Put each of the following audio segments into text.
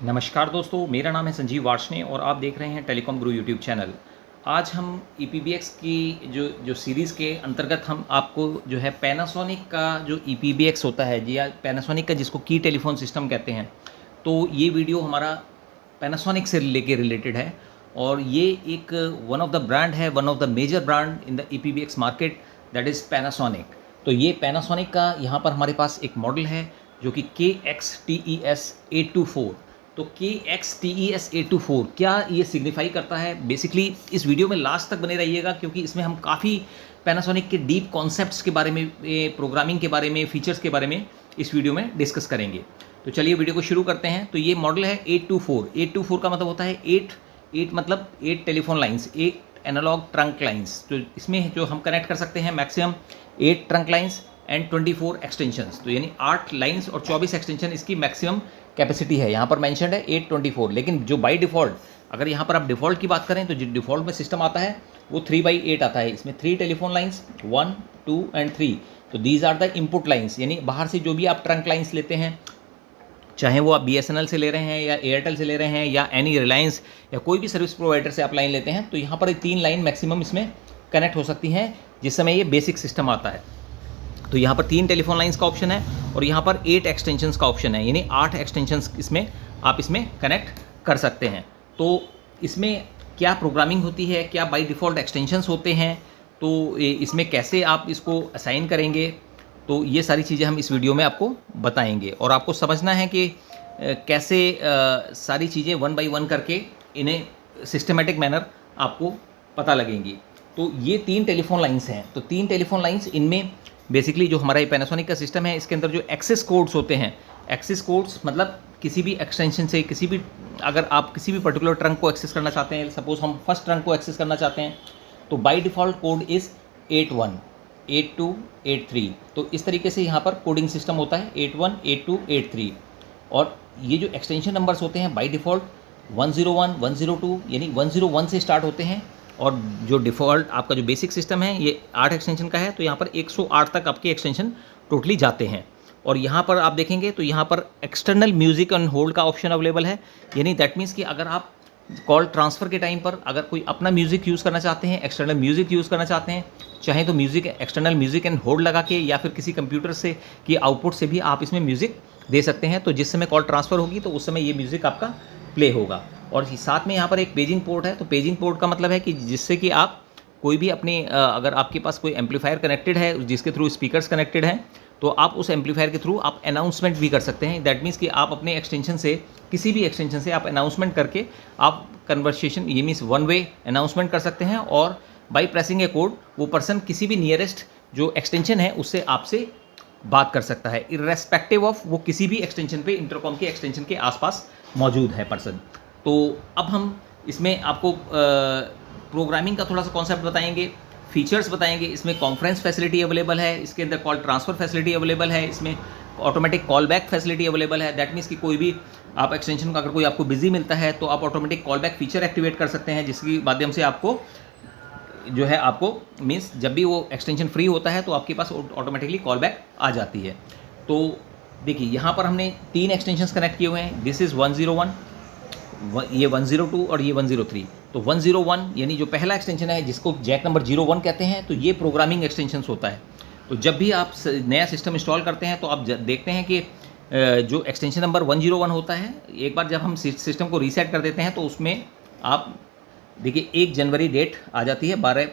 नमस्कार दोस्तों, मेरा नाम है संजीव वार्ष्णेय और आप देख रहे हैं टेलीकॉम गुरु यूट्यूब चैनल। आज हम ईपीबीएक्स की जो सीरीज़ के अंतर्गत हम आपको जो है पैनासोनिक का जो ईपीबीएक्स होता है जी, या पैनासोनिक का जिसको की टेलीफोन सिस्टम कहते हैं, तो ये वीडियो हमारा पैनासोनिक से लेके रिलेटेड है। और ये एक वन ऑफ द ब्रांड है, one of the major brand in the EPBX market, that is Panasonic. तो ये पैनासोनिक का यहाँ पर हमारे पास एक मॉडल है जो कि KXTES824। तो KXTES824 क्या ये सिग्निफाई करता है? बेसिकली इस वीडियो में लास्ट तक बने रहिएगा, क्योंकि इसमें हम काफ़ी पैनासोनिक के डीप कॉन्सेप्ट्स के बारे में, प्रोग्रामिंग के बारे में, फीचर्स के बारे में इस वीडियो में डिस्कस करेंगे। तो चलिए वीडियो को शुरू करते हैं। तो ये मॉडल है 824। 824 का मतलब होता है 8 मतलब 8 telephone lines, 8 analog trunk lines. तो इसमें जो हम कनेक्ट कर सकते हैं maximum 8 trunk lines and 24 extensions. तो यानी 8 लाइन्स और 24 एक्सटेंशन इसकी मैक्सिमम कैपेसिटी है। यहाँ पर मेंशन्ड है 824, लेकिन जो बाय डिफ़ॉल्ट, अगर यहाँ पर आप डिफ़ॉल्ट की बात करें तो जो डिफ़ॉल्ट में सिस्टम आता है वो 3/8 आता है। इसमें 3 टेलीफोन लाइन्स, 1, 2 एंड 3। तो these are the input lines, यानी बाहर से जो भी आप ट्रंक लाइन्स लेते हैं, चाहे वो आप बीएसएनएल से ले रहे हैं या एयरटेल से ले रहे हैं या एनी रिलायंस या कोई भी सर्विस प्रोवाइडर से आप लाइन लेते हैं, तो यहाँ पर 3 लाइन मैक्सिमम इसमें कनेक्ट हो सकती हैं जिस समय ये बेसिक सिस्टम आता है। तो यहाँ पर 3 टेलीफोन लाइन्स का ऑप्शन है और यहाँ पर 8 एक्सटेंशंस का ऑप्शन है, यानी 8 एक्सटेंशंस इसमें आप इसमें कनेक्ट कर सकते हैं। तो इसमें क्या प्रोग्रामिंग होती है, क्या बाय डिफ़ॉल्ट एक्सटेंशंस होते हैं, तो इसमें कैसे आप इसको असाइन करेंगे, तो ये सारी चीज़ें हम इस वीडियो में आपको बताएंगे। और आपको समझना है कि कैसे सारी चीज़ें वन बाय वन करके इन्हें सिस्टमेटिक मैनर आपको पता लगेंगी। तो ये 3 टेलीफोन लाइन्स हैं। तो 3 टेलीफोन लाइन्स, इनमें बेसिकली जो हमारा ये पैनासोनिक का सिस्टम है, इसके अंदर जो एक्सेस कोड्स होते हैं, एक्सेस कोड्स मतलब किसी भी एक्सटेंशन से किसी भी, अगर आप किसी भी पर्टिकुलर ट्रंक को एक्सेस करना चाहते हैं, सपोज हम फर्स्ट ट्रंक को एक्सेस करना चाहते हैं, तो बाय डिफ़ॉल्ट कोड इज़ 81, 82, 83। तो इस तरीके से यहाँ पर कोडिंग सिस्टम होता है 81, 82, 83। और ये जो एक्सटेंशन नंबर्स होते हैं बाय डिफ़ॉल्ट 101, 102, यानी 101 से स्टार्ट होते हैं। और जो डिफ़ॉल्ट आपका जो बेसिक सिस्टम है ये 8 एक्सटेंशन का है, तो यहाँ पर 108 तक आपके एक्सटेंशन टोटली जाते हैं। और यहाँ पर आप देखेंगे तो यहाँ पर एक्सटर्नल म्यूज़िक ऑन होल्ड का ऑप्शन अवेलेबल है, यानी दैट मीन्स कि अगर आप कॉल ट्रांसफ़र के टाइम पर अगर कोई अपना म्यूज़िक यूज़ करना चाहते हैं, एक्सटर्नल म्यूज़िक यूज़ करना चाहते हैं, चाहे तो music external music and hold लगा के या फिर किसी कंप्यूटर से की आउटपुट से भी आप इसमें म्यूज़िक दे सकते हैं। तो जिस समय कॉल ट्रांसफ़र होगी तो उस समय ये म्यूज़िक आपका प्ले होगा। और साथ में यहाँ पर एक पेजिंग पोर्ट है। तो पेजिंग पोर्ट का मतलब है कि जिससे कि आप कोई भी अपनी अगर आपके पास कोई एम्पलीफायर कनेक्टेड है जिसके थ्रू स्पीकर्स कनेक्टेड हैं, तो आप उस एम्पलीफायर के थ्रू आप अनाउंसमेंट भी कर सकते हैं। दैट मीन्स कि आप अपने एक्सटेंशन से, किसी भी एक्सटेंशन से आप अनाउंसमेंट करके आप कन्वर्सेशन, ये मीन्स वन वे अनाउंसमेंट कर सकते हैं। और बाई प्रेसिंग ए कोड वो पर्सन किसी भी नियरेस्ट जो एक्सटेंशन है उससे आपसे बात कर सकता है, इर्रेस्पेक्टिव ऑफ वो किसी भी एक्सटेंशन पे, इंटरकॉम के एक्सटेंशन के आसपास मौजूद है पर्सन। तो अब हम इसमें आपको प्रोग्रामिंग का थोड़ा सा कॉन्सेप्ट बताएंगे, फीचर्स बताएंगे। इसमें कॉन्फ्रेंस फैसिलिटी अवेलेबल है, इसके अंदर कॉल ट्रांसफ़र फैसिलिटी अवेलेबल है, इसमें automatic call back facility available है। दैट मीन्स कि कोई भी आप एक्सटेंशन का अगर कोई आपको बिजी मिलता है तो आप automatic call back feature activate कर सकते हैं, जिसके माध्यम से आपको जो है, आपको मीन्स जब भी वो एक्सटेंशन फ्री होता है तो आपके पास ऑटोमेटिकली कॉल बैक आ जाती है। तो देखिए यहाँ पर हमने 3 एक्सटेंशंस कनेक्ट किए हुए हैं। दिस इज़ 101, ये 102 और ये 103। तो 101 यानी जो पहला एक्सटेंशन है जिसको जैक नंबर 01 कहते हैं, तो ये प्रोग्रामिंग एक्सटेंशंस होता है। तो जब भी आप नया सिस्टम इंस्टॉल करते हैं तो आप देखते हैं कि जो एक्सटेंशन नंबर 101 होता है, एक बार जब हम सिस्टम को रीसेट कर देते हैं तो उसमें आप देखिए 1 जनवरी डेट आ जाती है 12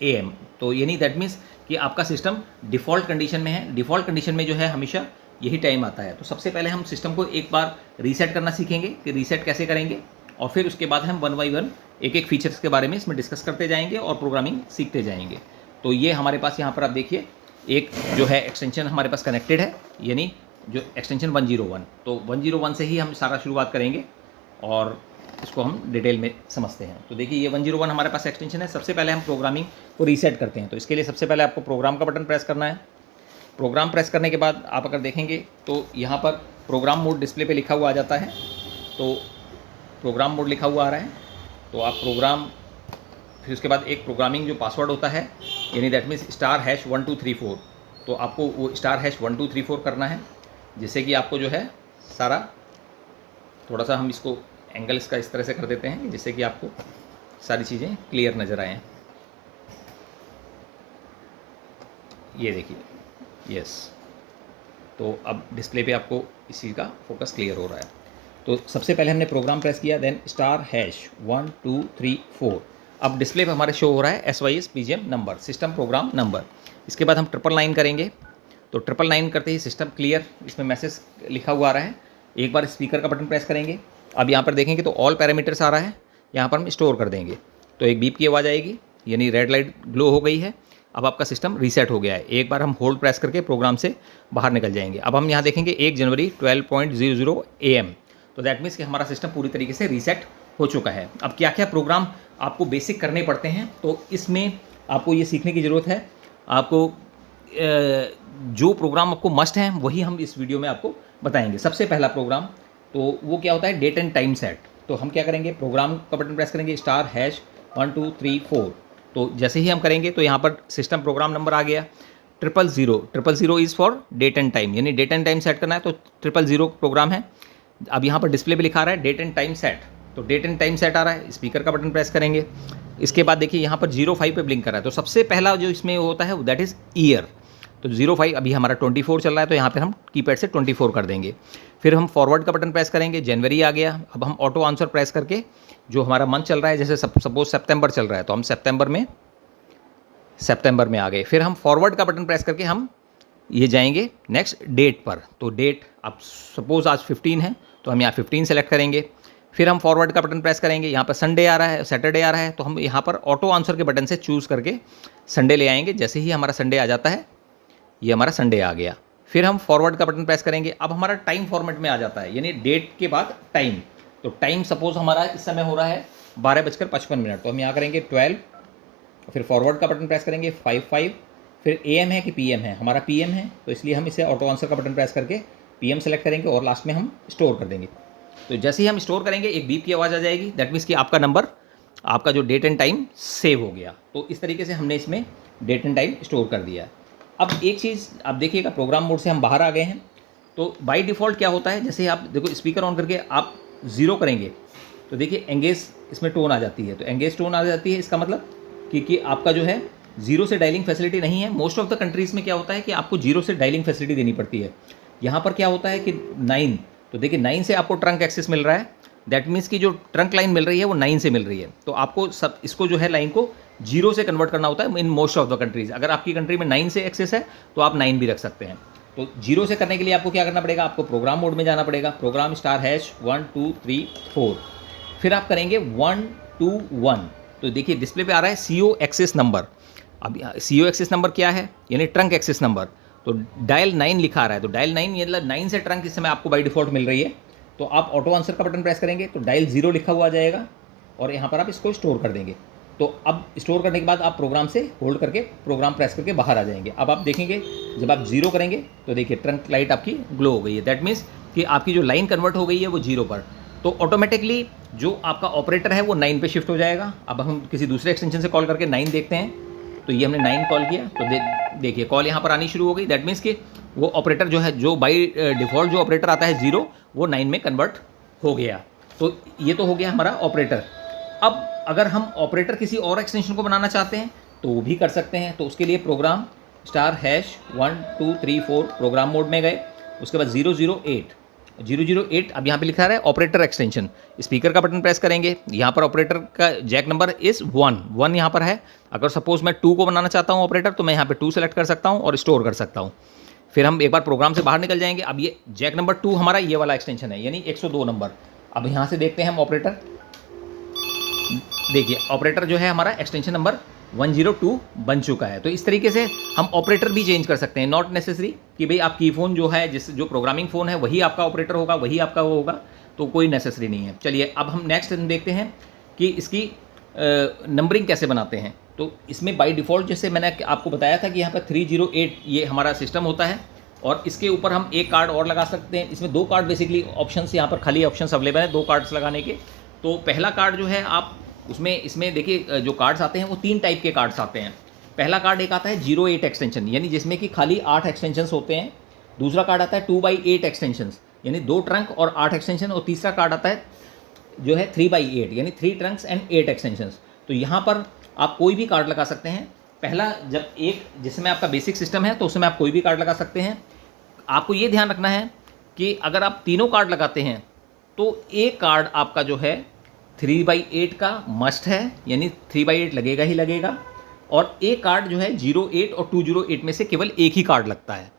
AM। तो यानी दैट मीन्स कि आपका सिस्टम डिफ़ॉल्ट कंडीशन में है। डिफ़ॉल्ट कंडीशन में जो है हमेशा यही टाइम आता है। तो सबसे पहले हम सिस्टम को एक बार रीसेट करना सीखेंगे कि रीसेट कैसे करेंगे, और फिर उसके बाद हम वन बाई वन एक एक फीचर्स के बारे में इसमें डिस्कस करते जाएंगे और प्रोग्रामिंग सीखते जाएंगे। तो ये हमारे पास यहाँ पर आप देखिए एक जो है एक्सटेंशन हमारे पास कनेक्टेड है, यानी जो एक्सटेंशन 101। तो 101 से ही हम सारा शुरुआत करेंगे और इसको हम डिटेल में समझते हैं। तो देखिए ये 101 हमारे पास एक्सटेंशन है। सबसे पहले हम प्रोग्रामिंग को रीसेट करते हैं। तो इसके लिए सबसे पहले आपको प्रोग्राम का बटन प्रेस करना है। प्रोग्राम प्रेस करने के बाद आप अगर देखेंगे तो यहाँ पर प्रोग्राम मोड डिस्प्ले पे लिखा हुआ आ जाता है। तो प्रोग्राम मोड लिखा हुआ आ रहा है, तो आप प्रोग्राम, फिर उसके बाद एक प्रोग्रामिंग जो पासवर्ड होता है, यानी दैट मीन्स *#1234। तो आपको वो *#1234 करना है, जिससे कि आपको जो है सारा थोड़ा सा हम इसको एंगल इसका इस तरह से कर देते हैं जिससे कि आपको सारी चीज़ें क्लियर नज़र आएँ। ये देखिए, यस। तो अब डिस्प्ले पे आपको इसी का फोकस क्लियर हो रहा है। तो सबसे पहले हमने प्रोग्राम प्रेस किया, देन स्टार हैश 1 2 3 4। अब डिस्प्ले पे हमारे शो हो रहा है SYS BGM number, system program number. इसके बाद हम 999 करेंगे, तो 999 करते ही सिस्टम क्लियर, इसमें मैसेज लिखा हुआ आ रहा है। एक बार स्पीकर का बटन प्रेस करेंगे, अब यहाँ पर देखेंगे तो ऑल पैरामीटर्स आ रहा है, यहाँ पर हम स्टोर कर देंगे। तो एक बीप की आवाज़ आएगी, यानी रेड लाइट ग्लो हो गई है। अब आपका सिस्टम रीसेट हो गया है। एक बार हम होल्ड प्रेस करके प्रोग्राम से बाहर निकल जाएंगे। अब हम यहाँ देखेंगे 1 जनवरी 12:00 AM, तो दैट मीन्स कि हमारा सिस्टम पूरी तरीके से रीसेट हो चुका है। अब क्या क्या प्रोग्राम आपको बेसिक करने पड़ते हैं, तो इसमें आपको ये सीखने की ज़रूरत है। आपको जो प्रोग्राम आपको मस्ट हैं वही हम इस वीडियो में आपको बताएंगे। सबसे पहला प्रोग्राम तो वो क्या होता है, डेट एंड टाइम सेट। तो हम क्या करेंगे, प्रोग्राम का बटन प्रेस करेंगे, स्टार हैश 1 2 3 4। तो जैसे ही हम करेंगे तो यहाँ पर सिस्टम प्रोग्राम नंबर आ गया 000 is for date and time, यानी डेट एंड टाइम सेट करना है, तो 000 प्रोग्राम है। अब यहाँ पर डिस्प्ले पे लिखा आ रहा है डेट एंड टाइम सेट, तो डेट एंड टाइम सेट आ रहा है। स्पीकर का बटन प्रेस करेंगे, इसके बाद देखिए यहाँ पर 05 पे ब्लिंक कर रहा है। तो सबसे पहला जो इसमें होता है दैट इज़ ईयर। तो 05 अभी हमारा 24 चल रहा है, तो यहाँ पर हम कीपैड से 24 कर देंगे। फिर हम फॉरवर्ड का बटन प्रेस करेंगे, जनवरी आ गया। अब हम ऑटो आंसर प्रेस करके जो हमारा मंथ चल रहा है, जैसे सपोज सितंबर चल रहा है, तो हम सितंबर में आ गए। फिर हम फॉरवर्ड का बटन प्रेस करके हम ये जाएंगे नेक्स्ट डेट पर। तो डेट अब सपोज आज 15 है, तो हम यहाँ 15 सेलेक्ट करेंगे। फिर हम फॉरवर्ड का बटन प्रेस करेंगे, यहाँ पर संडे आ रहा है, सैटरडे आ रहा है, तो हम यहाँ पर ऑटो आंसर के बटन से चूज़ करके संडे ले आएंगे। जैसे ही हमारा संडे आ जाता है, ये हमारा संडे आ गया। फिर हम फॉरवर्ड का बटन प्रेस करेंगे, अब हमारा टाइम फॉर्मेट में आ जाता है, यानी डेट के बाद टाइम। तो टाइम सपोज हमारा इस समय हो रहा है 12:55, तो हम यहाँ करेंगे 12। फिर फॉरवर्ड का बटन प्रेस करेंगे 55। फिर AM है कि PM है, हमारा PM है, तो इसलिए हम इसे ऑटो आंसर का बटन प्रेस करके PM सेलेक्ट करेंगे और लास्ट में हम स्टोर कर देंगे। तो जैसे ही हम स्टोर करेंगे एक बीप की आवाज़ आ जाएगी, दैट मीन्स कि आपका नंबर, आपका जो डेट एंड टाइम सेव हो गया। तो इस तरीके से हमने इसमें डेट एंड टाइम स्टोर कर दिया। अब एक चीज़ आप देखिएगा, प्रोग्राम मोड से हम बाहर आ गए हैं, तो बाय डिफ़ॉल्ट क्या होता है, जैसे आप देखो स्पीकर ऑन करके आप 0 करेंगे तो देखिए एंगेज इसमें टोन आ जाती है। तो एंगेज टोन आ जाती है, इसका मतलब कि आपका जो है 0 से डायलिंग फैसिलिटी नहीं है। मोस्ट ऑफ द कंट्रीज़ में क्या होता है कि आपको 0 से डायलिंग फैसिलिटी देनी पड़ती है। यहाँ पर क्या होता है कि 9, तो देखिए 9 से आपको ट्रंक एक्सेस मिल रहा है, दैट मीन्स कि जो ट्रंक लाइन मिल रही है वो 9 से मिल रही है। तो आपको सब इसको जो है लाइन को 0 से कन्वर्ट करना होता है in most of the countries. अगर आपकी कंट्री में 9 से एक्सेस है तो आप 9 भी रख सकते हैं। तो 0 से करने के लिए आपको क्या करना पड़ेगा, आपको प्रोग्राम मोड में जाना पड़ेगा, प्रोग्राम स्टार हैश 1 2 3 4। फिर आप करेंगे 1 2 1। तो देखिए डिस्प्ले पे आ रहा है CO एक्सेस नंबर। अब CO एक्सेस नंबर क्या है, यानी ट्रंक एक्सेस नंबर। तो डायल 9 लिखा आ रहा है, तो डायल 9 मतलब 9 से ट्रंक इस समय आपको बाई डिफ़ॉल्ट मिल रही है। तो आप ऑटो आंसर का बटन प्रेस करेंगे तो डायल 0 लिखा हुआ आ जाएगा और यहाँ पर आप इसको स्टोर कर देंगे। तो अब स्टोर करने के बाद आप प्रोग्राम से होल्ड करके प्रोग्राम प्रेस करके बाहर आ जाएंगे। अब आप देखेंगे जब आप 0 करेंगे तो देखिए ट्रंक लाइट आपकी ग्लो हो गई है, दैट मीन्स कि आपकी जो लाइन कन्वर्ट हो गई है वो 0 पर। तो ऑटोमेटिकली जो आपका ऑपरेटर है वो 9 पे शिफ्ट हो जाएगा। अब हम किसी दूसरे एक्सटेंशन से कॉल करके 9 देखते हैं, तो ये हमने 9 कॉल किया, तो देखिए कॉल यहाँ पर आनी शुरू हो गई। दैट मीन्स कि वो ऑपरेटर जो है, जो बाई डिफ़ॉल्ट जो ऑपरेटर आता है 0, वो 9 में कन्वर्ट हो गया। तो ये तो हो गया हमारा ऑपरेटर। अब अगर हम ऑपरेटर किसी और एक्सटेंशन को बनाना चाहते हैं तो वो भी कर सकते हैं। तो उसके लिए program star hash 1 2 3 4 program mode में गए, उसके बाद 008। अब यहाँ पे लिखा रहा है ऑपरेटर एक्सटेंशन। स्पीकर का बटन प्रेस करेंगे, यहाँ पर ऑपरेटर का जैक नंबर इज़ 1 यहाँ पर है। अगर सपोज मैं 2 को बनाना चाहता हूँ ऑपरेटर, तो मैं यहाँ पे 2 सेलेक्ट कर सकता हूँ और स्टोर कर सकता हूँ। फिर हम एक बार प्रोग्राम से बाहर निकल जाएंगे। अब ये जैक नंबर 2 हमारा ये वाला एक्सटेंशन है, यानी 102 नंबर। अब यहाँ से देखते हैं हम ऑपरेटर, देखिए ऑपरेटर जो है हमारा एक्सटेंशन नंबर 102 बन चुका है। तो इस तरीके से हम ऑपरेटर भी चेंज कर सकते हैं। नॉट नेसेसरी कि भाई आप की फ़ोन जो है, जो प्रोग्रामिंग फ़ोन है वही आपका ऑपरेटर होगा, वही आपका वो होगा, तो कोई नेसेसरी नहीं है। चलिए अब हम नेक्स्ट देखते हैं कि इसकी नंबरिंग कैसे बनाते हैं। तो इसमें बाय डिफ़ॉल्ट जैसे मैंने आपको बताया था कि यहाँ पर 308 ये हमारा सिस्टम होता है और इसके ऊपर हम एक कार्ड और लगा सकते हैं। इसमें 2 कार्ड बेसिकली ऑप्शंस, यहाँ पर खाली ऑप्शंस अवेलेबल हैं 2 कार्ड्स लगाने के। तो पहला कार्ड जो है आप उसमें, इसमें देखिए जो कार्ड्स आते हैं वो 3 टाइप के कार्ड्स आते हैं। पहला कार्ड एक आता है 08 एक्सटेंशन, यानी जिसमें कि खाली 8 एक्सटेंशंस होते हैं। दूसरा कार्ड आता है 2/8 एक्सटेंशंस, यानी 2 ट्रंक और 8 एक्सटेंशन, और तीसरा कार्ड आता है जो है 3/8 यानी 3 ट्रंक्स एंड 8 एक्सटेंशंस। तो यहाँ पर आप कोई भी कार्ड लगा सकते हैं। पहला, जब एक जिसमें आपका बेसिक सिस्टम है तो उसमें आप कोई भी कार्ड लगा सकते हैं। आपको ये ध्यान रखना है कि अगर आप तीनों कार्ड लगाते हैं तो एक कार्ड आपका जो है 3/8 का मस्ट है, यानी 3/8 लगेगा ही लगेगा, और एक कार्ड जो है 08 और 208 में से केवल एक ही कार्ड लगता है।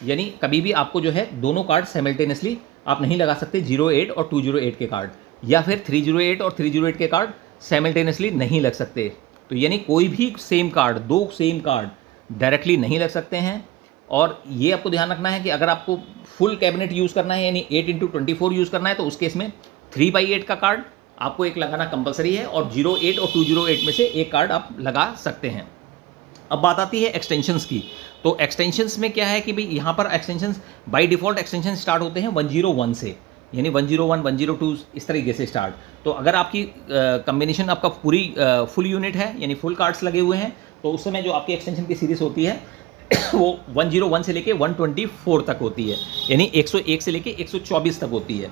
यानी कभी भी आपको जो है दोनों कार्ड साइमल्टेनियसली आप नहीं लगा सकते, 08 और 208 के कार्ड, या फिर 308 और 308 के कार्ड साइमल्टेनियसली नहीं लग सकते। तो यानी कोई भी सेम कार्ड, दो सेम कार्ड डायरेक्टली नहीं लग सकते हैं। और ये आपको ध्यान रखना है कि अगर आपको फुल कैबिनेट यूज़ करना है यानी 8x24 यूज़ करना है तो उस केस में 3/8 का कार्ड आपको एक लगाना कंपलसरी है, और 08 और 208 में से एक कार्ड आप लगा सकते हैं। अब बात आती है एक्सटेंशंस की। तो एक्सटेंशंस में क्या है कि भाई यहाँ पर extensions by default extension start होते हैं 101 से, यानी 101, 102 इस तरीके से स्टार्ट। तो अगर आपकी कम्बिनेशन आपका पूरी फुल यूनिट है यानी फुल कार्ड्स लगे हुए हैं तो उस समय जो आपकी एक्सटेंशन की सीरीज़ होती है वो 101 से लेके 124 तक होती है, यानी 101 से लेके 124 तक होती है।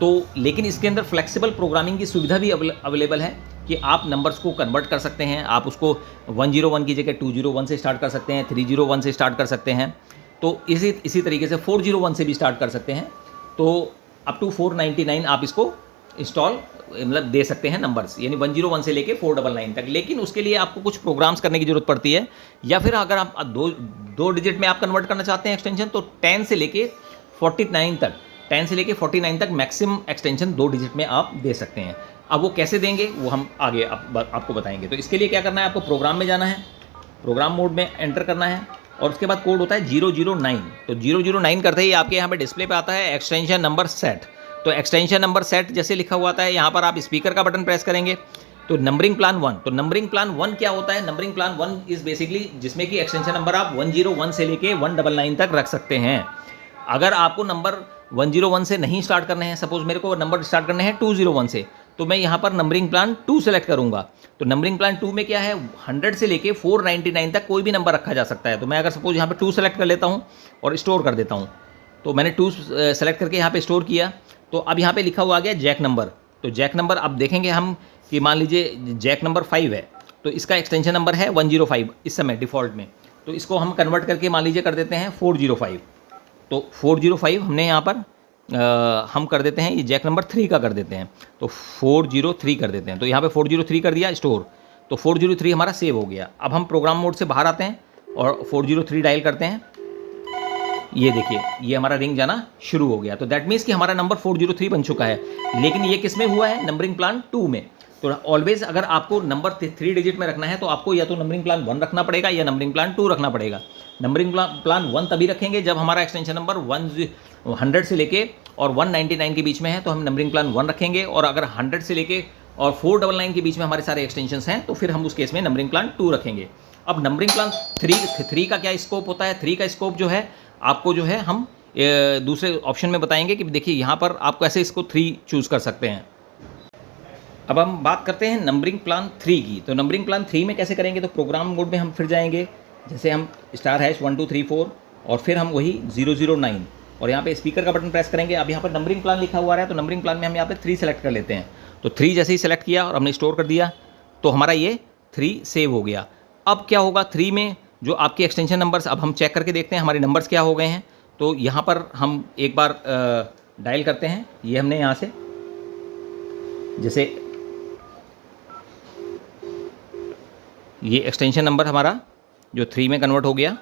तो लेकिन इसके अंदर फ्लेक्सिबल प्रोग्रामिंग की सुविधा भी अवेलेबल है कि आप नंबर्स को कन्वर्ट कर सकते हैं। आप उसको 101 की जगह 201 से स्टार्ट कर सकते हैं, 301 से स्टार्ट कर सकते हैं। तो इसी तरीके से 401 से भी स्टार्ट कर सकते हैं। तो अप टू 499 आप इसको इंस्टॉल मतलब दे सकते हैं नंबर्स, यानी 101 से लेके 499 तक। लेकिन उसके लिए आपको कुछ प्रोग्राम्स करने की जरूरत पड़ती है, या फिर अगर आप दो डिजिट में आप कन्वर्ट करना चाहते हैं एक्सटेंशन तो 10 से लेके 49 तक, 10 से लेके 49 तक मैक्सिमम एक्सटेंशन 2 डिजिट में आप दे सकते हैं। अब वो कैसे देंगे वो हम आगे आपको बताएंगे। तो इसके लिए क्या करना है, आपको प्रोग्राम में जाना है, प्रोग्राम मोड में एंटर करना है, और उसके बाद कोड होता है 009। तो 009 करते ही आपके यहाँ पे डिस्प्ले पे आता है एक्सटेंशन नंबर सेट। तो एक्सटेंशन नंबर सेट जैसे लिखा हुआ आता है, यहाँ पर आप स्पीकर का बटन प्रेस करेंगे तो नंबरिंग प्लान 1। तो नंबरिंग प्लान 1 क्या होता है, नंबरिंग प्लान 1 इज बेसिकली जिसमें कि एक्सटेंशन नंबर आप 101 से लेके 199 तक रख सकते हैं। अगर आपको नंबर 101 से नहीं स्टार्ट करने हैं, सपोज मेरे को नंबर स्टार्ट करने हैं 201 से, तो मैं यहाँ पर नंबरिंग प्लान 2 सेलेक्ट करूँगा। तो नंबरिंग प्लान 2 में क्या है, 100 से लेके 499 तक कोई भी नंबर रखा जा सकता है। तो मैं अगर सपोज यहाँ पे 2 सेलेक्ट कर लेता हूँ और स्टोर कर देता हूँ, तो मैंने 2 सेलेक्ट करके यहाँ पे स्टोर किया। तो अब यहाँ पे लिखा हुआ आ गया जैक नंबर। तो जैक नंबर अब देखेंगे हम कि मान लीजिए जैक नंबर 5 है, तो इसका एक्सटेंशन नंबर है 105 इस समय डिफ़ॉल्ट में। तो इसको हम कन्वर्ट करके मान लीजिए कर देते हैं 405। तो 405 हमने यहाँ पर हम कर देते हैं, ये जैक नंबर 3 का कर देते हैं, तो 403 कर देते हैं। तो यहाँ पे 403 कर दिया स्टोर, तो 403 हमारा सेव हो गया। अब हम प्रोग्राम मोड से बाहर आते हैं और 403 डायल करते हैं। ये देखिए ये हमारा रिंग जाना शुरू हो गया। तो दैट मीन्स कि हमारा नंबर 403 बन चुका है। लेकिन ये किस में हुआ है, नंबरिंग प्लान 2 में। तो ऑलवेज अगर आपको नंबर 3 डिजिट में रखना है तो आपको या तो नंबरिंग प्लान 1 रखना पड़ेगा या नंबरिंग प्लान 2 रखना पड़ेगा। नंबरिंग प्लान 1 तभी रखेंगे जब हमारा एक्सटेंशन नंबर 100 से लेके और 199 के बीच में है तो हम नंबरिंग प्लान 1 रखेंगे, और अगर 100 से लेके और 499 के बीच में हमारे सारे एक्सटेंशंस हैं तो फिर हम उस केस में नंबरिंग प्लान 2 रखेंगे। अब नंबरिंग प्लान 3 का क्या स्कोप होता है, 3 का स्कोप जो है आपको जो है हम दूसरे ऑप्शन में बताएंगे कि देखिए यहाँ पर आप कैसे इसको 3 चूज़ कर सकते हैं। अब हम बात करते हैं नंबरिंग प्लान 3 की। तो नंबरिंग प्लान 3 में कैसे करेंगे, तो प्रोग्राम मोड में हम फिर जाएंगे, जैसे हम *1234 और फिर हम वही 009 और यहाँ पे स्पीकर का बटन प्रेस करेंगे। अब यहाँ पर नंबरिंग प्लान लिखा हुआ है, तो नंबरिंग प्लान में हम यहाँ पे 3 सेलेक्ट कर लेते हैं। तो 3 जैसे ही सेलेक्ट किया और हमने स्टोर कर दिया तो हमारा ये 3 सेव हो गया। अब क्या होगा, 3 में जो आपके एक्सटेंशन नंबर्स, अब हम चेक करके देखते हैं हमारे नंबर्स क्या हो गए हैं। तो यहाँ पर हम एक बार डायल करते हैं, ये हमने यहाँ से जैसे ये एक्सटेंशन नंबर हमारा जो 3 में कन्वर्ट हो गया।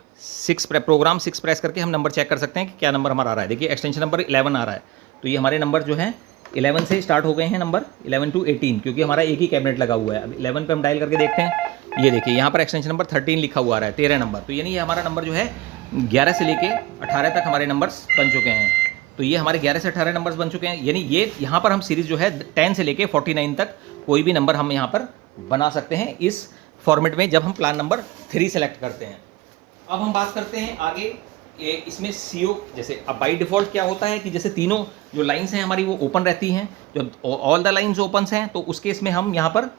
प्रोग्राम 6 प्रेस करके हम नंबर चेक कर सकते हैं कि क्या नंबर हमारा आ रहा है। देखिए एक्सटेंशन नंबर 11 आ रहा है, तो ये हमारे नंबर जो हैं 11 से स्टार्ट हो गए हैं, नंबर 11 to 18, क्योंकि हमारा एक ही कैबिनेट लगा हुआ है। अब 11 पे हम डायल करके देखते हैं, ये देखिए यहाँ पर एक्सटेंशन नंबर 13 लिखा हुआ आ रहा है, 13 नंबर। तो यानी ये हमारा नंबर जो है 11 से लेके 18 तक हमारे नंबर्स बन चुके हैं। तो ये हमारे 11 से 18 नंबर्स बन चुके हैं, यानी ये यहाँ पर हम सीरीज़ जो है 10 से लेके 49 तक कोई भी नंबर हम यहाँ पर बना सकते हैं इस फॉर्मेट में जब हम प्लान नंबर 3 सेलेक्ट करते हैं। अब हम बात करते हैं आगे इसमें CO, जैसे अब बाई डिफ़ॉल्ट क्या होता है कि जैसे तीनों जो लाइंस हैं हमारी वो ओपन रहती हैं, जब ऑल द लाइंस ओपन हैं तो उस केस में हम यहाँ पर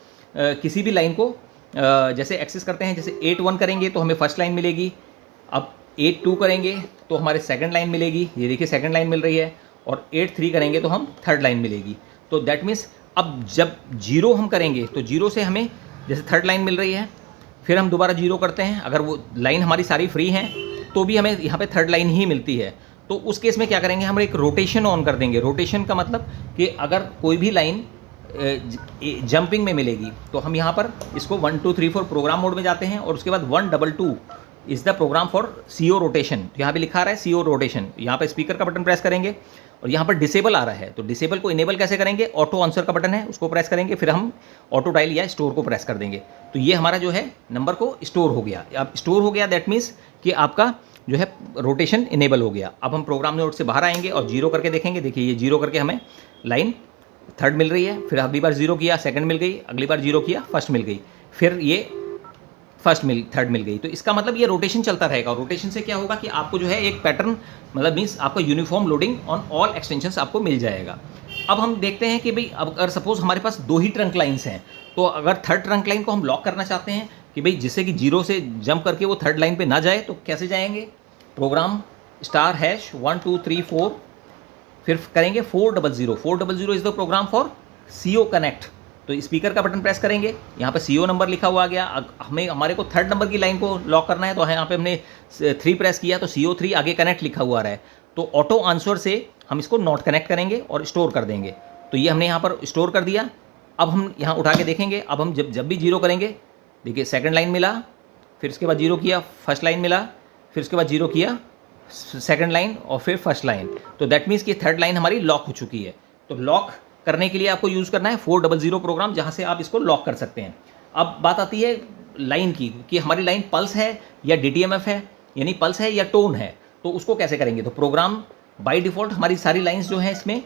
किसी भी लाइन को जैसे एक्सेस करते हैं, जैसे 8-1 करेंगे तो हमें फर्स्ट लाइन मिलेगी। अब 8-2 करेंगे तो हमारे सेकंड लाइन मिलेगी, ये देखिए सेकंड लाइन मिल रही है। और 8 3 करेंगे तो हम थर्ड लाइन मिलेगी। तो दैट मीन्स अब जब जीरो हम करेंगे तो जीरो से हमें जैसे थर्ड लाइन मिल रही है, फिर हम दोबारा जीरो करते हैं, अगर वो लाइन हमारी सारी फ्री हैं तो भी हमें यहाँ पे थर्ड लाइन ही मिलती है। तो उस केस में क्या करेंगे, हम एक रोटेशन ऑन कर देंगे। रोटेशन का मतलब कि अगर कोई भी लाइन जंपिंग में मिलेगी तो हम यहाँ पर इसको 1 2 3 4 प्रोग्राम मोड में जाते हैं और उसके बाद 1 2 2 is the program for CO rotation. यहाँ पे लिखा आ रहा है CO रोटेशन, यहाँ पे स्पीकर का बटन प्रेस करेंगे और यहाँ पर डिसेबल आ रहा है, तो डिसेबल को इनेबल कैसे करेंगे, ऑटो आंसर का बटन है उसको प्रेस करेंगे, फिर हम ऑटो डायल या स्टोर को प्रेस कर देंगे। तो ये हमारा जो है नंबर को स्टोर हो गया। अब स्टोर हो गया दैट मीन्स कि आपका जो है रोटेशन इनेबल हो गया। अब हम प्रोग्राम नोट से बाहर आएंगे और जीरो करके देखेंगे। देखिए ये जीरो करके हमें लाइन थर्ड मिल रही है, फिर अगली बार जीरो किया सेकंड मिल गई, अगली बार जीरो किया फर्स्ट मिल गई, फिर ये थर्ड मिल गई। तो इसका मतलब ये रोटेशन चलता रहेगा। रोटेशन से क्या होगा कि आपको जो है एक पैटर्न मतलब मीन्स आपको uniform loading on all extensions आपको मिल जाएगा। अब हम देखते हैं कि भाई अब अगर सपोज हमारे पास 2 ही ट्रंक लाइन्स हैं, तो अगर थर्ड ट्रंक लाइन को हम लॉक करना चाहते हैं कि भाई जिससे कि जीरो से जंप करके वो थर्ड लाइन पे ना जाए, तो कैसे जाएंगे, प्रोग्राम स्टार हैश 1 2 3 4 फिर करेंगे 400। 400 is the program for CO connect. तो स्पीकर का बटन प्रेस करेंगे, यहाँ पे CO नंबर लिखा हुआ आ गया। हमें हमारे को थर्ड नंबर की लाइन को लॉक करना है, तो यहाँ पे हमने 3 प्रेस किया तो CO3 आगे कनेक्ट लिखा हुआ आ रहा है। तो ऑटो आंसर से हम इसको नॉट कनेक्ट करेंगे और स्टोर कर देंगे। तो ये हमने यहाँ पर स्टोर कर दिया। अब हम यहाँ उठा के देखेंगे, अब हम जब भी जीरो करेंगे, देखिए सेकंड लाइन मिला, फिर उसके बाद जीरो किया फर्स्ट लाइन मिला, फिर उसके बाद जीरो किया सेकंड लाइन और फिर फर्स्ट लाइन। तो दैट मीन्स कि थर्ड लाइन हमारी लॉक हो चुकी है। तो लॉक करने के लिए आपको यूज़ करना है 400 प्रोग्राम, जहाँ से आप इसको लॉक कर सकते हैं। अब बात आती है लाइन की कि हमारी लाइन पल्स है या DTMF है, यानी पल्स है या टोन है, तो उसको कैसे करेंगे। तो प्रोग्राम बाय डिफ़ॉल्ट हमारी सारी लाइन्स जो हैं इसमें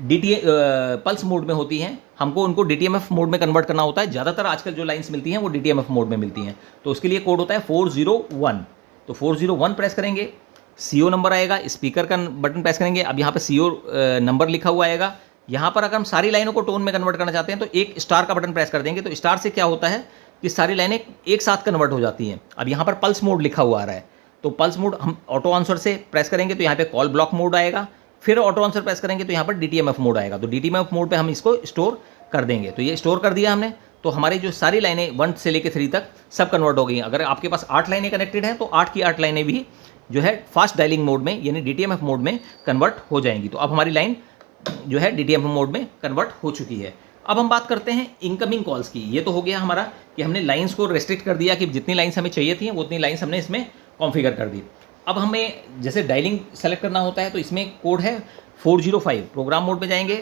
पल्स मोड में होती हैं, हमको उनको DTMF मोड में कन्वर्ट करना होता है। ज़्यादातर आजकल जो लाइन्स मिलती हैं वो DTMF मोड में मिलती हैं। तो उसके लिए कोड होता है 401। तो 401 प्रेस करेंगे, CO नंबर आएगा, स्पीकर का बटन प्रेस करेंगे, अब यहाँ पे CO नंबर लिखा हुआ आएगा। यहाँ पर अगर हम सारी लाइनों को टोन में कन्वर्ट करना चाहते हैं तो एक स्टार का बटन प्रेस कर देंगे। तो स्टार से क्या होता है कि सारी लाइनें एक साथ कन्वर्ट हो जाती हैं। अब यहाँ पर पल्स मोड लिखा हुआ आ रहा है, तो पल्स मोड हम ऑटो आंसर से प्रेस करेंगे तो यहाँ पे कॉल ब्लॉक मोड आएगा, फिर ऑटो आंसर प्रेस करेंगे तो यहाँ पर DTMF मोड आएगा। तो DTMF मोड पे हम इसको स्टोर कर देंगे। तो ये स्टोर कर दिया हमने, तो हमारी जो सारी लाइनें 1 से लेकर 3 तक सब कन्वर्ट हो गई। अगर आपके पास 8 लाइनें कनेक्टेड हैं तो 8 की 8 लाइनें भी जो है फास्ट डायलिंग मोड में यानी DTMF मोड में कन्वर्ट हो जाएंगी। तो अब हमारी लाइन जो है DTMF मोड में कन्वर्ट हो चुकी है। अब हम बात करते हैं इनकमिंग कॉल्स की। ये तो हो गया हमारा कि हमने लाइंस को रेस्ट्रिक्ट कर दिया कि जितनी लाइंस हमें चाहिए थी वो उतनी लाइंस हमने इसमें कॉन्फ़िगर कर दी। अब हमें जैसे डायलिंग सेलेक्ट करना होता है तो इसमें कोड है 405। प्रोग्राम मोड में जाएंगे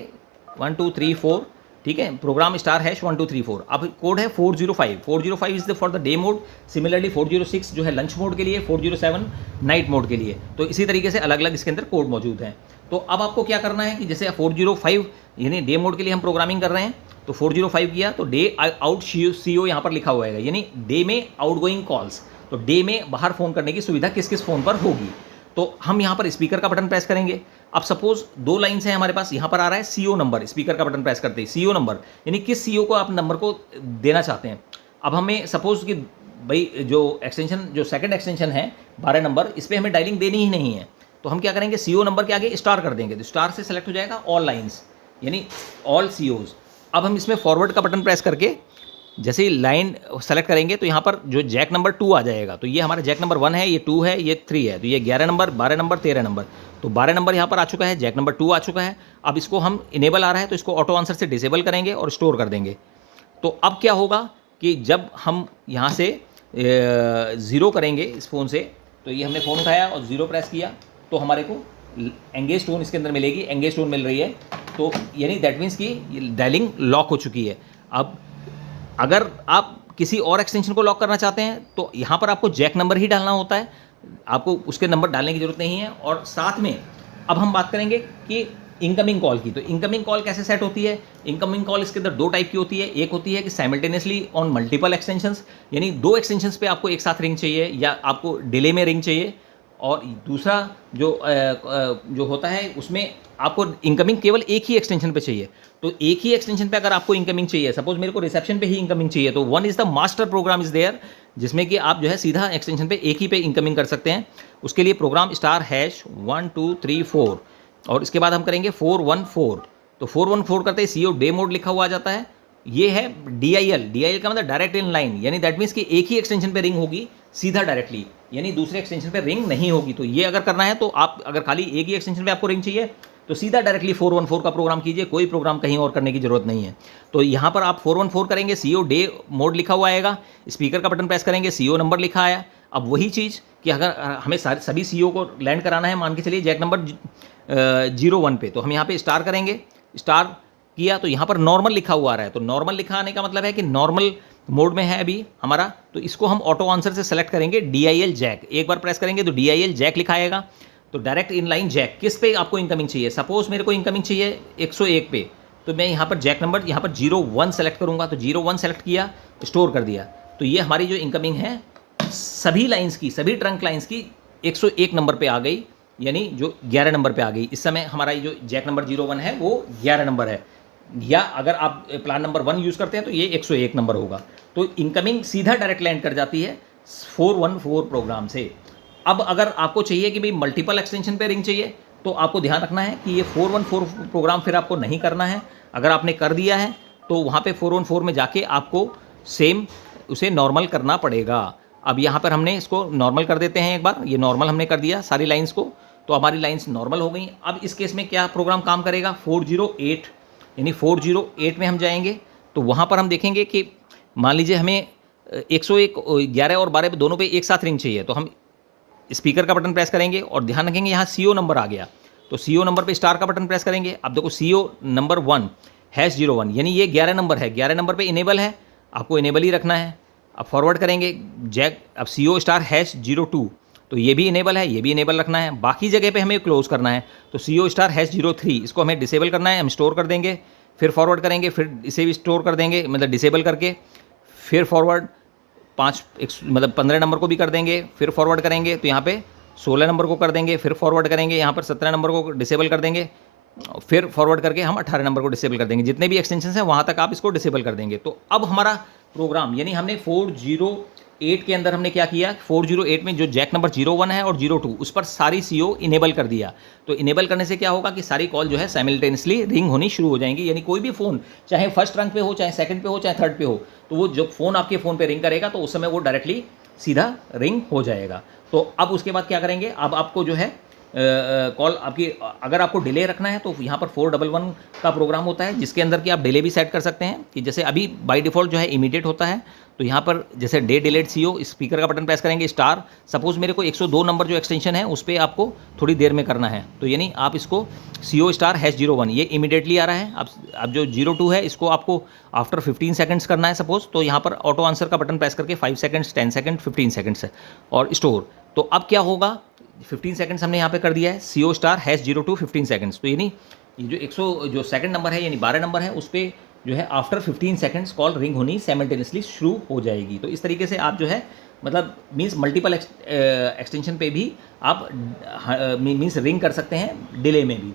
1 2 3 4, ठीक है, प्रोग्राम स्टार हैश 1 2 3 4। अब कोड है 405। 405 is the for the day mode. Similarly 406 जो है लंच मोड के लिए, 407 नाइट मोड के लिए। तो इसी तरीके से अलग अलग इसके अंदर कोड मौजूद हैं। तो अब आपको क्या करना है कि जैसे 405 यानी डे मोड के लिए हम प्रोग्रामिंग कर रहे हैं, तो 405 किया तो डे आउट CO यहाँ पर लिखा हुआ है, यानी डे में आउटगोइंग कॉल्स। तो डे में बाहर फ़ोन करने की सुविधा किस किस फ़ोन पर होगी। तो हम यहाँ पर स्पीकर का बटन प्रेस करेंगे। अब सपोज 2 लाइन्स हैं हमारे पास, यहाँ पर आ रहा है CO नंबर, स्पीकर का बटन प्रेस करते ही CO नंबर यानी किस CO को आप नंबर को देना चाहते हैं। अब हमें सपोज कि भाई जो एक्सटेंशन जो सेकंड एक्सटेंशन है 12 नंबर, इस पर हमें डायलिंग देनी ही नहीं है, तो हम क्या करेंगे CO नंबर के आगे स्टार कर देंगे। तो स्टार से सेलेक्ट हो जाएगा ऑल लाइन्स यानी ऑल COs। अब हम इसमें फॉरवर्ड का बटन प्रेस करके जैसे ही लाइन सेलेक्ट करेंगे तो यहाँ पर जो जैक नंबर 2 आ जाएगा। तो ये हमारा जैक नंबर 1 है, ये 2 है, ये 3 है, तो ये 11 नंबर 12 नंबर 13 नंबर। तो 12 नंबर यहाँ पर आ चुका है, जैक नंबर 2 आ चुका है। अब इसको हम इनेबल आ रहा है तो इसको ऑटो आंसर से डिसेबल करेंगे और स्टोर कर देंगे। तो अब क्या होगा कि जब हम यहाँ से 0 करेंगे इस फ़ोन से, तो ये हमने फ़ोन उठाया और 0 प्रेस किया तो हमारे को एंगेज टोन इसके अंदर मिलेगी, एंगेज टोन मिल रही है। तो यानी दैट मीन्स कि डायलिंग लॉक हो चुकी है। अब अगर आप किसी और एक्सटेंशन को लॉक करना चाहते हैं तो यहाँ पर आपको जैक नंबर ही डालना होता है, आपको उसके नंबर डालने की ज़रूरत नहीं है। और साथ में अब हम बात करेंगे कि इनकमिंग कॉल की। तो इनकमिंग कॉल कैसे सेट होती है। इनकमिंग कॉल इसके अंदर 2 टाइप की होती है। एक होती है कि साइमल्टेनियसली ऑन मल्टीपल एक्सटेंशंस, यानी 2 एक्सटेंशंस पे आपको एक साथ रिंग चाहिए या आपको डिले में रिंग चाहिए। और दूसरा जो होता है उसमें आपको इनकमिंग केवल एक ही एक्सटेंशन पे चाहिए। तो एक ही एक्सटेंशन पे अगर आपको इनकमिंग चाहिए, सपोज मेरे को रिसेप्शन पे ही इनकमिंग चाहिए, तो 1 is the master program is there, जिसमें कि आप जो है सीधा एक्सटेंशन पे एक ही पे इनकमिंग कर सकते हैं। उसके लिए प्रोग्राम स्टार हैश 1 2 3 4 और इसके बाद हम करेंगे 414। तो 414 करते ही CO डे मोड लिखा हुआ आ जाता है। ये है DIL का मतलब डायरेक्ट इन लाइन, यानी दैट मीन्स कि एक ही एक्सटेंशन पे रिंग होगी सीधा डायरेक्टली, यानी दूसरे एक्सटेंशन पे रिंग नहीं होगी। तो ये अगर करना है तो आप अगर खाली एक ही एक्सटेंशन पे आपको रिंग चाहिए तो सीधा डायरेक्टली 414 का प्रोग्राम कीजिए, कोई प्रोग्राम कहीं और करने की जरूरत नहीं है। तो यहाँ पर आप 414 करेंगे, CO डे मोड लिखा हुआ आएगा, स्पीकर का बटन प्रेस करेंगे, CO नंबर लिखा आया। अब वही चीज़ कि अगर हमें सभी CO को लैंड कराना है, मान के चलिए जैक नंबर 01 पे, तो हम यहाँ पे स्टार करेंगे, स्टार किया तो यहाँ पर नॉर्मल लिखा हुआ आ रहा है। तो नॉर्मल लिखा आने का मतलब है कि नॉर्मल मोड में है अभी हमारा, तो इसको हम ऑटो आंसर से सेलेक्ट करेंगे DIL जैक। एक बार प्रेस करेंगे तो DIL जैक लिखा आएगा। तो डायरेक्ट इनलाइन जैक किस पे आपको इनकमिंग चाहिए, सपोज मेरे को इनकमिंग चाहिए 101 पे, तो मैं यहाँ पर जैक नंबर यहाँ पर 01 सेलेक्ट करूँगा। तो 01 सेलेक्ट किया, स्टोर कर दिया। तो ये हमारी जो इनकमिंग है सभी लाइन्स की, सभी ट्रंक लाइन्स की 101 नंबर पे आ गई, यानी जो 11 नंबर पे आ गई। इस समय हमारा जो जैक नंबर 01 है वो 11 नंबर है, या अगर आप प्लान नंबर 1 यूज़ करते हैं तो ये 101 नंबर होगा। तो इनकमिंग सीधा डायरेक्ट लैंड कर जाती है 414 प्रोग्राम से। अब अगर आपको चाहिए कि भाई मल्टीपल एक्सटेंशन पे रिंग चाहिए, तो आपको ध्यान रखना है कि ये 414 प्रोग्राम फिर आपको नहीं करना है। अगर आपने कर दिया है तो वहाँ पे 414 में जाके आपको सेम उसे नॉर्मल करना पड़ेगा। अब यहाँ पर हमने इसको नॉर्मल कर देते हैं एक बार, ये नॉर्मल हमने कर दिया सारी लाइन्स को, तो हमारी लाइन्स नॉर्मल हो गई। अब इस केस में क्या प्रोग्राम काम करेगा, 408, यानी 408 में हम जाएंगे तो वहाँ पर हम देखेंगे कि मान लीजिए हमें 101 11 और 12 दोनों पे एक साथ रिंग चाहिए, तो हम स्पीकर का बटन प्रेस करेंगे और ध्यान रखेंगे यहाँ CO नंबर आ गया, तो CO नंबर पे स्टार का बटन प्रेस करेंगे। अब देखो CO नंबर 1 #01, यानी ये 11 नंबर है, 11 नंबर पे इनेबल है, आपको इनेबल ही रखना है। अब फॉरवर्ड करेंगे जैक, अब CO स्टार #02, तो ये भी इनेबल है, ये भी इनेबल रखना है। बाकी जगह पे हमें क्लोज करना है, तो CO स्टार #03 इसको हमें डिसेबल करना है, हम स्टोर कर देंगे, फिर फॉरवर्ड करेंगे, फिर इसे भी स्टोर कर देंगे, मतलब डिसेबल करके, फिर फॉरवर्ड 15 नंबर को भी कर देंगे, फिर फॉरवर्ड करेंगे तो यहाँ पे 16 नंबर को कर देंगे, फिर फॉरवर्ड करेंगे, यहाँ पर 17 नंबर को डिसेबल कर देंगे, फिर फॉरवर्ड करके हम 18 नंबर को डिसेबल कर देंगे। जितने भी एक्सटेंशन हैं वहाँ तक आप इसको डिसेबल कर देंगे। तो अब हमारा प्रोग्राम, यानी हमने 408 के अंदर हमने क्या किया, 408 में जो जैक नंबर 01 है और 02 उस पर सारी CO इनेबल कर दिया। तो इनेबल करने से क्या होगा कि सारी कॉल जो है साइमल्टेनियसली रिंग होनी शुरू हो जाएंगी, यानी कोई भी फ़ोन चाहे फर्स्ट रंग पे हो, चाहे सेकंड पे हो, चाहे थर्ड पे हो, तो वो जो फ़ोन आपके फ़ोन पे रिंग करेगा तो उस समय वो डायरेक्टली सीधा रिंग हो जाएगा। तो अब उसके बाद क्या करेंगे, अब आपको जो है कॉल आपकी, अगर आपको डिले रखना है तो यहाँ पर 411 का प्रोग्राम होता है, जिसके अंदर कि आप डिले भी सेट कर सकते हैं कि जैसे अभी बाय डिफ़ॉल्ट जो है इमीडिएट होता है। तो यहाँ पर जैसे डे डिलेट CO स्पीकर का बटन प्रेस करेंगे स्टार, सपोज मेरे को 102 नंबर जो एक्सटेंशन है उस पर आपको थोड़ी देर में करना है, तो यानी आप इसको CO स्टार #01 ये इमीडिएटली आ रहा है। अब जो 02 है इसको आपको आफ्टर 15 सेकंड्स करना है सपोज, तो यहाँ पर ऑटो आंसर का बटन प्रेस करके 5 सेकंड्स, 10 सेकंड, 15 सेकंड्स है और स्टोर। तो अब क्या होगा, 15 सेकंड्स हमने यहाँ पे कर दिया है, CO स्टार #02 15 सेकंड्स, तो यानी ये जो सेकंड नंबर है यानी 12 नंबर है उस पर जो है आफ्टर 15 सेकंड्स कॉल रिंग होनी साइमल्टेनियसली शुरू हो जाएगी। तो इस तरीके से आप जो है मतलब मीन्स मल्टीपल एक्सटेंशन पे भी आप मीन्स रिंग कर सकते हैं डिले में भी।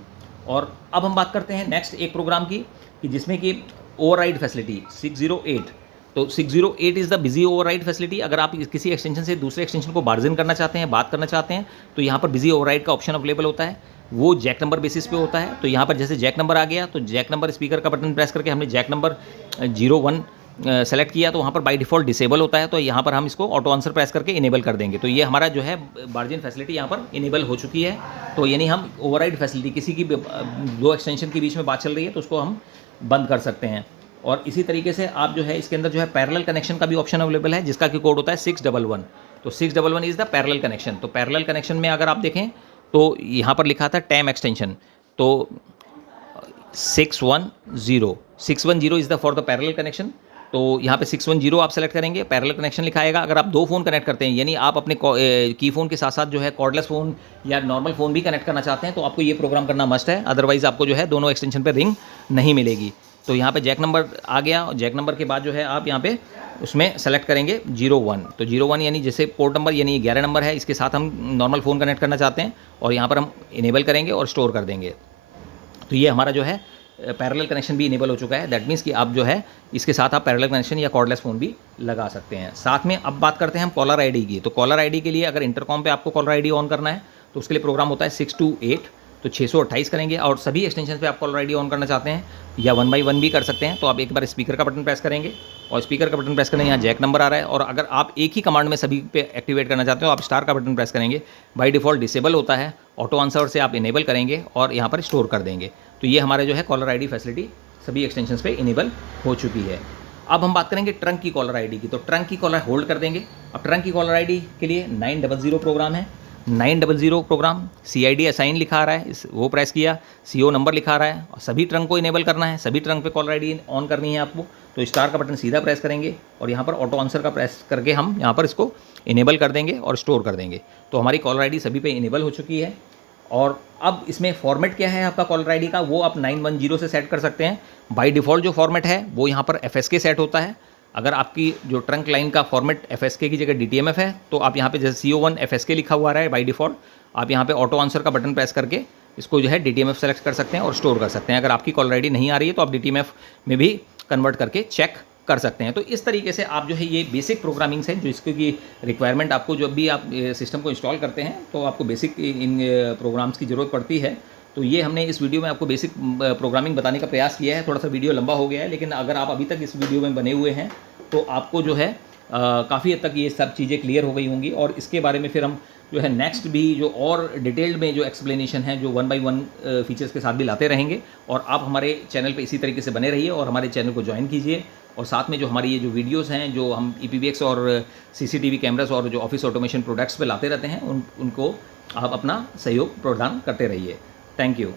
और अब हम बात करते हैं नेक्स्ट एक प्रोग्राम की कि जिसमें कि ओवरराइड फैसिलिटी 608। तो 608 is the busy override facility. अगर आप किसी एक्सटेंशन से दूसरे एक्सटेंशन को बार्जिन करना चाहते हैं, बात करना चाहते हैं, तो यहाँ पर बिजी ओवरराइड का ऑप्शन अवेलेबल होता है, वो जैक नंबर बेसिस पे होता है। तो यहाँ पर जैसे जैक नंबर आ गया तो जैक नंबर स्पीकर का बटन प्रेस करके हमने जैक नंबर 01 सेलेक्ट किया, तो वहाँ पर बाय डिफ़ॉल्ट डिसेबल होता है, तो यहाँ पर हम इसको ऑटो आंसर प्रेस करके इनेबल कर देंगे। तो ये हमारा जो है बार्जिन फैसिलिटी यहाँ पर इनेबल हो चुकी है। तो यानी हम ओवरराइड फैसिलिटी किसी की दो एक्सटेंशन के बीच में बात चल रही है तो उसको हम बंद कर सकते हैं। और इसी तरीके से आप जो है इसके अंदर जो है पैरेलल कनेक्शन का भी ऑप्शन अवेलेबल है, जिसका की कोड होता है 611। तो 611 इज़ द पैरेलल कनेक्शन। तो पैरेलल कनेक्शन में अगर आप देखें तो यहाँ पर लिखा था टैम एक्सटेंशन, तो 610 is the for the parallel connection. तो यहाँ पे 610 आप सेलेक्ट करेंगे, पैरेलल कनेक्शन लिखा आएगा। अगर आप दो फ़ोन कनेक्ट करते हैं, यानी आप अपने की फ़ोन के साथ साथ जो है कॉर्डलेस फ़ोन या नॉर्मल फ़ोन भी कनेक्ट करना चाहते हैं, तो आपको ये प्रोग्राम करना मस्ट है, अदरवाइज़ आपको जो है दोनों एक्सटेंशन पर रिंग नहीं मिलेगी। तो यहाँ पे जैक नंबर आ गया, जैक नंबर के बाद जो है आप यहाँ पे उसमें सेलेक्ट करेंगे 01। तो 01 यानी जैसे पोर्ट नंबर यानी 11 नंबर है, इसके साथ हम नॉर्मल फ़ोन कनेक्ट करना चाहते हैं और यहाँ पर हम इनेबल करेंगे और स्टोर कर देंगे। तो ये हमारा जो है पैरेलल कनेक्शन भी इनेबल हो चुका है। दैट मीन्स कि आप जो है इसके साथ आप पैरेलल कनेक्शन या कॉर्डलेस फ़ोन भी लगा सकते हैं। साथ में अब बात करते हैं हम कॉलर आईडी की। तो कॉलर आईडी के लिए अगर इंटरकॉम पे आपको कॉलर आईडी ऑन करना है तो उसके लिए प्रोग्राम होता है 628। तो 628 करेंगे। और सभी एक्सटेंशन पे आप कॉलर आईडी ऑन करना चाहते हैं या 1 बाई 1 भी कर सकते हैं, तो आप एक बार स्पीकर का बटन प्रेस करेंगे और स्पीकर का बटन प्रेस करेंगे, यहाँ जैक नंबर आ रहा है। और अगर आप एक ही कमांड में सभी पे एक्टिवेट करना चाहते हो, आप स्टार का बटन प्रेस करेंगे। बाई डिफ़ॉल्ट डिसेबल होता है, ऑटो आंसर से आप इनेबल करेंगे और यहाँ पर स्टोर कर देंगे। तो ये हमारे जो है कॉलर आईडी फैसिलिटी सभी एक्सटेंशन पे इनेबल हो चुकी है। अब हम बात करेंगे ट्रंक की कॉलर आईडी की। तो ट्रंक की कॉलर होल्ड कर देंगे। अब ट्रंक की कॉलर आईडी के लिए 900 प्रोग्राम है। 900 प्रोग्राम CID असाइन लिखा आ रहा है, इस वो प्रेस किया, CO नंबर लिखा आ रहा है और सभी ट्रंक को इनेबल करना है, सभी ट्रंक पे कॉलर आईडी ऑन करनी है आपको। तो स्टार का बटन सीधा प्रेस करेंगे और यहाँ पर ऑटो आंसर का प्रेस करके हम यहाँ पर इसको इनेबल कर देंगे और स्टोर कर देंगे। तो हमारी कॉलर आईडी सभी पे इनेबल हो चुकी है। और अब इसमें फॉर्मेट क्या है आपका कॉलर आईडी का, वो आप 910 से सेट कर सकते हैं। बाय डिफ़ॉल्ट जो फॉर्मेट है वो यहाँ पर FSK सेट होता है। अगर आपकी जो ट्रंक लाइन का फॉर्मेट FSK की जगह DTMF है, तो आप यहाँ पे जैसे CO1 FSK लिखा हुआ रहा है बाय डिफ़ॉल्ट, आप यहाँ पे ऑटो आंसर का बटन प्रेस करके इसको जो है DTMF सेलेक्ट कर सकते हैं और स्टोर कर सकते हैं। अगर आपकी कॉलर आईडी नहीं आ रही है तो आप DTMF में भी कन्वर्ट करके चेक कर सकते हैं। तो इस तरीके से आप जो है ये बेसिक प्रोग्रामिंग्स है जो इसकी की रिक्वायरमेंट आपको जब भी आप सिस्टम को इंस्टॉल करते हैं तो आपको बेसिक इन प्रोग्राम्स की ज़रूरत पड़ती है। तो ये हमने इस वीडियो में आपको बेसिक प्रोग्रामिंग बताने का प्रयास किया है। थोड़ा सा वीडियो लंबा हो गया है, लेकिन अगर आप अभी तक इस वीडियो में बने हुए हैं तो आपको जो है काफ़ी हद तक ये सब चीज़ें क्लियर हो गई होंगी। और इसके बारे में फिर हम जो है नेक्स्ट भी जो और डिटेल्ड में जो एक्सप्लेनेशन है जो 1 बाई 1 फीचर्स के साथ भी लाते रहेंगे। और आप हमारे चैनल पे इसी तरीके से बने रहिए और हमारे चैनल को ज्वाइन कीजिए। और साथ में जो हमारी ये जो वीडियोस हैं जो हम EPBX और CCTV कैमरास और जो ऑफिस ऑटोमेशन प्रोडक्ट्स पे लाते रहते हैं उनको आप अपना सहयोग प्रदान करते रहिए। Thank you.